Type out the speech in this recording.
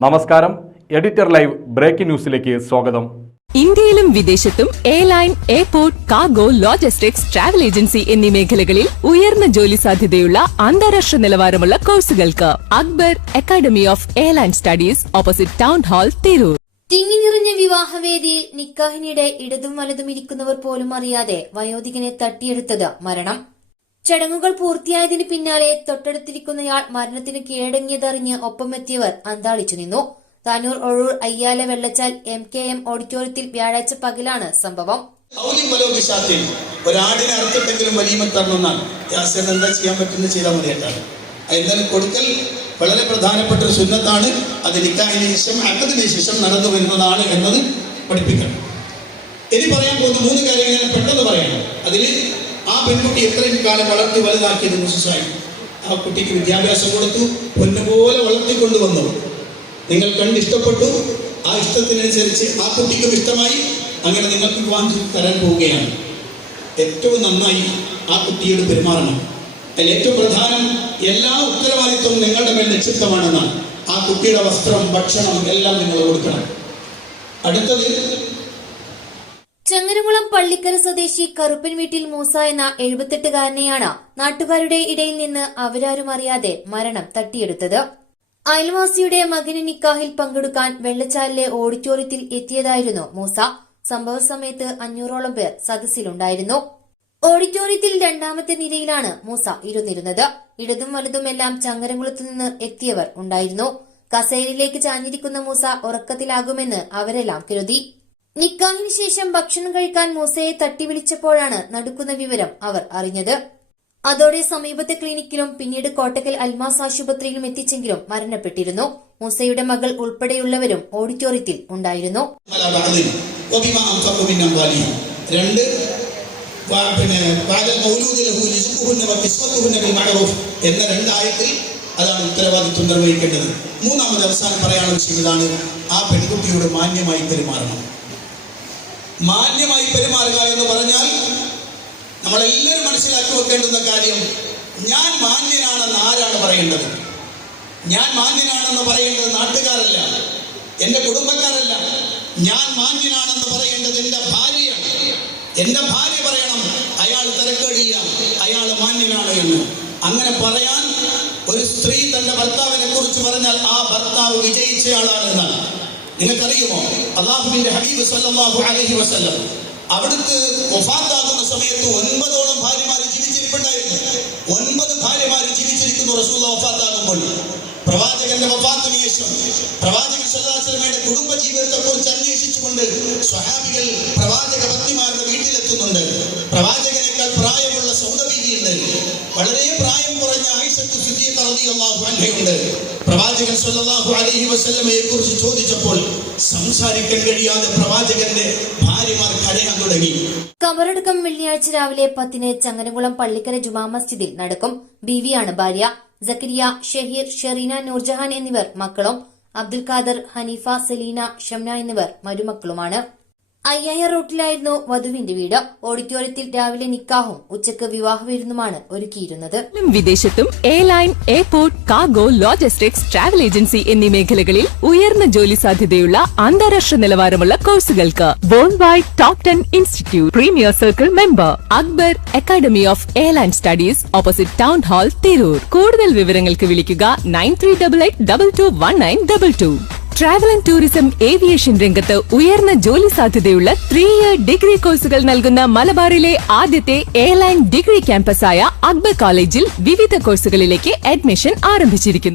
നമസ്കാരം. Editor live breaking ന്യൂസിലേക്ക് സ്വാഗതം. ഇന്ത്യയിലും വിദേശത്തും airline, airport, cargo, logistics, travel agency എന്നീ മേഖലകളിൽ ഉയർന്ന ജോലി സാധ്യതയുള്ള അന്താരാഷ്ട്ര നിലവാരമുള്ള കോഴ്സുകൾക്ക് Akbar academy of airline studies, opposite town hall, Tirur. തിങ്ങി നിറഞ്ഞ വിവാഹവേദിയിൽ നിക്കാഹിനിടെ ഇടതും വലതും ഇരിക്കുന്നവർ പോലും അറിയാതെ വയോധികനെ തട്ടിയെടുത്തത് മരണം. ചടങ്ങുകൾ പൂർത്തിയായതിന് പിന്നാലെ തൊട്ടടുത്തിരിക്കുന്നയാൾ മരണത്തിന് കീഴടങ്ങിയതറിഞ്ഞ് ഒപ്പമെത്തിയവർ അന്താളിച്ചു നിന്നു. താനൂർ ഒഴൂർ അയ്യാല വെള്ളച്ചാൽ MKM ഓഡിറ്റോറിയത്തിൽ വ്യാഴാഴ്ച പകലാണ് സംഭവം. ഒരാടിനെ അറുത്തിട്ടെങ്കിലും വലിയ തരണമെന്നാണ് എന്താ ചെയ്യാൻ പറ്റുന്ന ചെയ്താൽ മതിയായിട്ടാണ്. എന്തായാലും കൊടുക്കൽ വളരെ പ്രധാനപ്പെട്ട ഒരു സുന്നത്താണ്. അത് നിക്കാഹിന് ശേഷം അക്കത്തിന് ശേഷം നടന്നു വരുന്നതാണ് എന്നത് പഠിപ്പിക്കണം. ഇനി പറയാൻ പോകുന്ന 3 കാര്യങ്ങൾ ഞാൻ പെട്ടെന്ന് പറയണം. അതിൽ ആ പെൺകുട്ടി എത്രയും കാലം വളർത്തി വലുതാക്കിയത് മുസ്ലിമായി. ആ കുട്ടിക്ക് വിദ്യാഭ്യാസം കൊടുത്തു, പൊന്നുപോലെ വളർത്തിക്കൊണ്ടുവന്നു. നിങ്ങൾ കണ്ടിഷ്ടപ്പെട്ടു, ആ ഇഷ്ടത്തിനനുസരിച്ച് ആ കുട്ടിക്കും ഇഷ്ടമായി, അങ്ങനെ നിങ്ങൾക്ക് വാങ്ങിച്ചു തരാൻ പോവുകയാണ്. ഏറ്റവും നന്നായി ആ കുട്ടിയോട് പെരുമാറണം. അതിൽ ഏറ്റവും പ്രധാനം എല്ലാ ഉത്തരവാദിത്വവും നിങ്ങളുടെ മേൽ നിക്ഷിപ്തമാണെന്നാണ്. ആ കുട്ടിയുടെ വസ്ത്രം, ഭക്ഷണം എല്ലാം നിങ്ങൾ കൊടുക്കണം. അടുത്തത്, ചങ്ങരംകുളം പള്ളിക്കര സ്വദേശി കറുപ്പൻ വീട്ടിൽ മൂസ എന്ന 78-കാരനെയാണ് നാട്ടുകാരുടെ ഇടയിൽ നിന്ന് അവരാരും അറിയാതെ മരണം തട്ടിയെടുത്തത്. അയൽവാസിയുടെ മകന് നിക്കാഹിൽ പങ്കെടുക്കാൻ വെള്ളച്ചാലിലെ ഓഡിറ്റോറിയത്തിൽ എത്തിയതായിരുന്നു മൂസ. സംഭവ സമയത്ത് 500ഓളം പേർ സദസ്സിലുണ്ടായിരുന്നു. ഓഡിറ്റോറിയത്തിൽ 2ാമത്തെ നിരയിലാണ് മൂസ ഇരുന്നിരുന്നത്. ഇടതും വലതുമെല്ലാം ചങ്ങരംകുളത്തു നിന്ന് എത്തിയവർ ഉണ്ടായിരുന്നു. കസേരയിലേക്ക് ചാഞ്ഞിരിക്കുന്ന മൂസ ഉറക്കത്തിലാകുമെന്ന് അവരെല്ലാം കരുതി. നിക്കാഹിന് ശേഷം ഭക്ഷണം കഴിക്കാൻ മൂസയെ തട്ടിവിളിച്ചപ്പോഴാണ് നടുക്കുന്ന വിവരം അവർ അറിഞ്ഞത്. അതോടെ സമീപത്തെ ക്ലിനിക്കിലും പിന്നീട് കോട്ടക്കൽ അൽമാസ് ആശുപത്രിയിലും എത്തിച്ചെങ്കിലും മരണപ്പെട്ടിരുന്നു. മൂസയുടെ മകൾ ഉൾപ്പെടെയുള്ളവരും ഓഡിറ്റോറിയത്തിൽ ഉണ്ടായിരുന്നു. എന്ന 2 ആയത്തിൽ അതാണ് ഉത്തരവാദിത്വം നിർവഹിക്കേണ്ടത്. 3ാമത് അവസാനം പറയാനുള്ള വിഷയം ഇതാണ്: ആ പെൺകുട്ടിയോട് മാന്യമായി പെരുമാറണം. മാന്യമായി പെരുമാറുക എന്ന് പറഞ്ഞാൽ നമ്മളെല്ലാവരും മനസ്സിലാക്കി വെക്കേണ്ടുന്ന കാര്യം, ഞാൻ മാന്യനാണെന്ന് ആരാണ് പറയേണ്ടത്? ഞാൻ മാന്യനാണെന്ന് പറയേണ്ടത് നാട്ടുകാരല്ല, എന്റെ കുടുംബക്കാരല്ല. ഞാൻ മാന്യനാണെന്ന് പറയേണ്ടത് എന്റെ ഭാര്യയാണ്. എന്റെ ഭാര്യ പറയണം, അയാൾ തിരക്കേടില്ല, അയാൾ മാന്യനാണ് എന്ന്. അങ്ങനെ പറയാൻ ഒരു സ്ത്രീ തന്റെ ഭർത്താവിനെ കുറിച്ച് പറഞ്ഞാൽ ആ ഭർത്താവ് വിജയിച്ചയാളാണ് എന്നാണ്. നിങ്ങൾക്കറിയുമോ, അല്ലാഹുവിന്റെ ഹബീബ് സല്ലല്ലാഹു അലൈഹി വസല്ലം അവിടുത്തെ വഫാത്താകുന്ന സമയത്ത് 9ഓളം ഭാര്യമാർ ജീവിച്ചിരിപ്പുണ്ടായിരുന്നു. 9 ഭാര്യമാർ ജീവിച്ചിരിക്കുന്നു റസൂലുള്ളാഹി വഫാത്താകുമ്പോൾ. പ്രവാചകന്റെ വഫാത്തിന് ശേഷം പ്രവാചകൻ സല്ലല്ലാഹു അലൈഹി വസല്ലമയുടെ കുടുംബ ജീവിതത്തെ കുറിച്ച് അന്വേഷിച്ചുകൊണ്ട് സ്വഹാബികൾ പ്രവാചക പത്നിമാരുടെ വീട്ടിലെത്തുന്നുണ്ട്. പ്രവാചകനേക്കാൾ പ്രായമുള്ള സൗദ ബീവിയുണ്ട്. വളരെ പ്രായം കുറഞ്ഞ ആയിഷത്തു സിദ്ദീഖ റളിയല്ലാഹു അൻഹയുണ്ട്. പ്രവാചകൻ സല്ലല്ലാഹു അലൈഹി വസല്ലമയെ കുറിച്ച് ചോദിച്ചപ്പോൾ സംസാരിക്കാൻ കഴിയാതെ പ്രവാചകന്റെ ഭാര്യമാർ കരയാൻ തുടങ്ങി. കബറടക്കം വെള്ളിയാഴ്ച രാവിലെ 10-ന് ചങ്ങരംകുളം പള്ളിക്കര ജുമാ മസ്ജിദിൽ നടക്കും. ബീവിയാണ് ഭാര്യ. സക്കരിയ, ഷഹീർ, ഷെറീന, നൂർജഹാൻ എന്നിവർ മക്കളും. അബ്ദുൽ ഖാദർ, ഹനീഫ, സെലീന, ഷംന എന്നിവർ മരുമക്കളുമാണ്. അയ്യായ റോട്ടിലായിരുന്നു വധുവിന്റെ വീട്. ഓഡിറ്റോറിയത്തിൽ രാവിലെ നിക്കാഹും ഉച്ചക്ക് വിവാഹ വിരുന്നുമാണ് ഒരുക്കിയിരുന്നത്. വിദേശത്തും airline, airport, cargo, logistics, travel agency എന്നീ മേഖലകളിൽ ഉയർന്ന ജോലി സാധ്യതയുള്ള അന്താരാഷ്ട്ര നിലവാരമുള്ള കോഴ്സുകൾക്ക് world wide top 10 institute premier circle member Akbar academy of airline studies, opposite town hall, Tirur. കൂടുതൽ വിവരങ്ങൾക്ക് വിളിക്കുക 9388221922. ട്രാവൽ ആൻഡ് ടൂറിസം, ഏവിയേഷൻ രംഗത്ത് ഉയർന്ന ജോലി സാധ്യതയുള്ള 3-year ഡിഗ്രി കോഴ്സുകൾ നൽകുന്ന മലബാറിലെ ആദ്യത്തെ എയർലൈൻ ഡിഗ്രി ക്യാമ്പസായ അക്ബർ കോളേജിൽ വിവിധ കോഴ്സുകളിലേക്ക് അഡ്മിഷൻ ആരംഭിച്ചിരിക്കുന്നു.